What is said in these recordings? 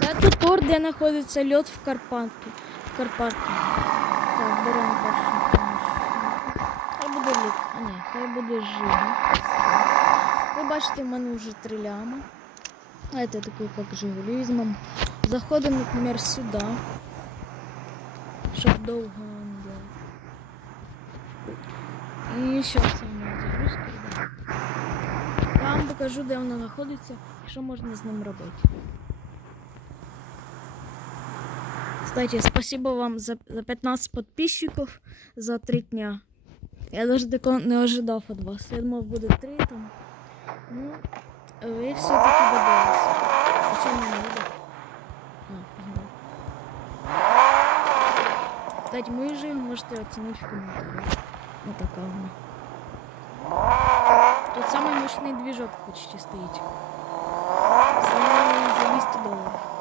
Це тут тур, де знаходиться льот в Карпатки. В Карпатки. Так, беремо першу. Хай буде лід. А ні, хай буде жига. Ви бачите, в мене вже три ляма. А это такой, как Жигули візьмемо. Заходимо, например, сюди. Щоб довго не делать. І це у нас загрузка. Я вам покажу, де воно знаходиться і що можна з ним робити. Кстати, спасибо вам за, за 15 подписчиков за 3 дня. Я даже такого не ожидав від вас. Я думав, буде 3 там. Ну, ви все-таки добилися. А не буде? Кстати, мою жив можете оцінити в коментарях. Вот такая вона. Тут самый мощный движок почти стоит. За 200 долларов.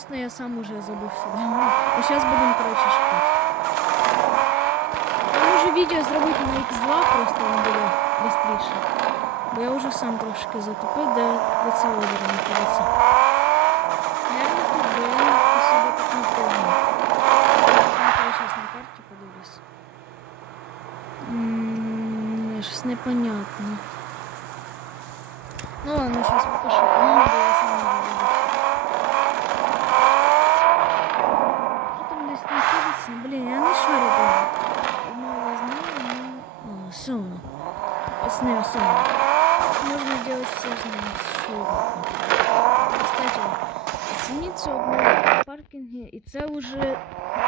Чесно, я сам уже забув сюди. Ну, зараз будемо, коротше, шукати. Я можу відео зробити на X2, просто вам буде швидше. Бо я вже сам трошки затупив, де, де це озеро знаходиться. Наверное, тут, бо я особо так не помню. Зараз на карті подивлюсь. М, Щось непонятно. Ну ладно, сейчас пошукаем, бо я сам не забуду. Що там десь знаходиться? Блін, я не шарю там. Мало знаю, ну... О, все воно. Ось не все воно. Можно делать все что угодно. Кстати, оцініть цю одну паркінги, і це вже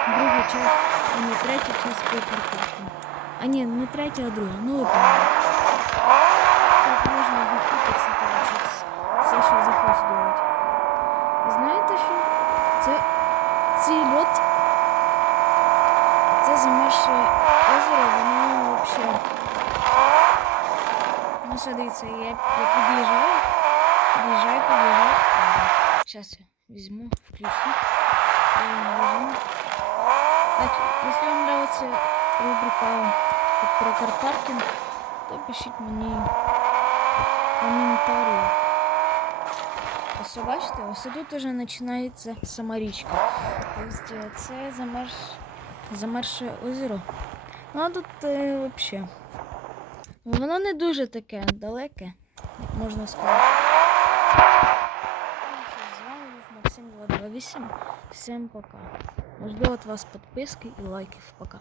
друга часть, а не третя часть по паркінгу. А ні, не третя, а друга. Ну ви поняли. Так можна відкупитися, коротше, вс- все, що захочеш робити. Знаєте що? Це цей льот, це замерзше озеро, воно взагалі. Ну що дивіться, я, я під'їжджаю, під'їжджаю, під'їжджаю. Сейчас я возьму, включу. Так, если вам нравится рубрика про карпаркинг, то пишіть мені коментарі. Ось бачите, ось тут уже починається сама річка. Тобто це замерз, замерше озеро. Ну а тут е, взагалі. Воно не дуже таке далеке, як можна сказати. З вами був Максим 228. Всім пока. Жду от вас підписки і лайків. Пока.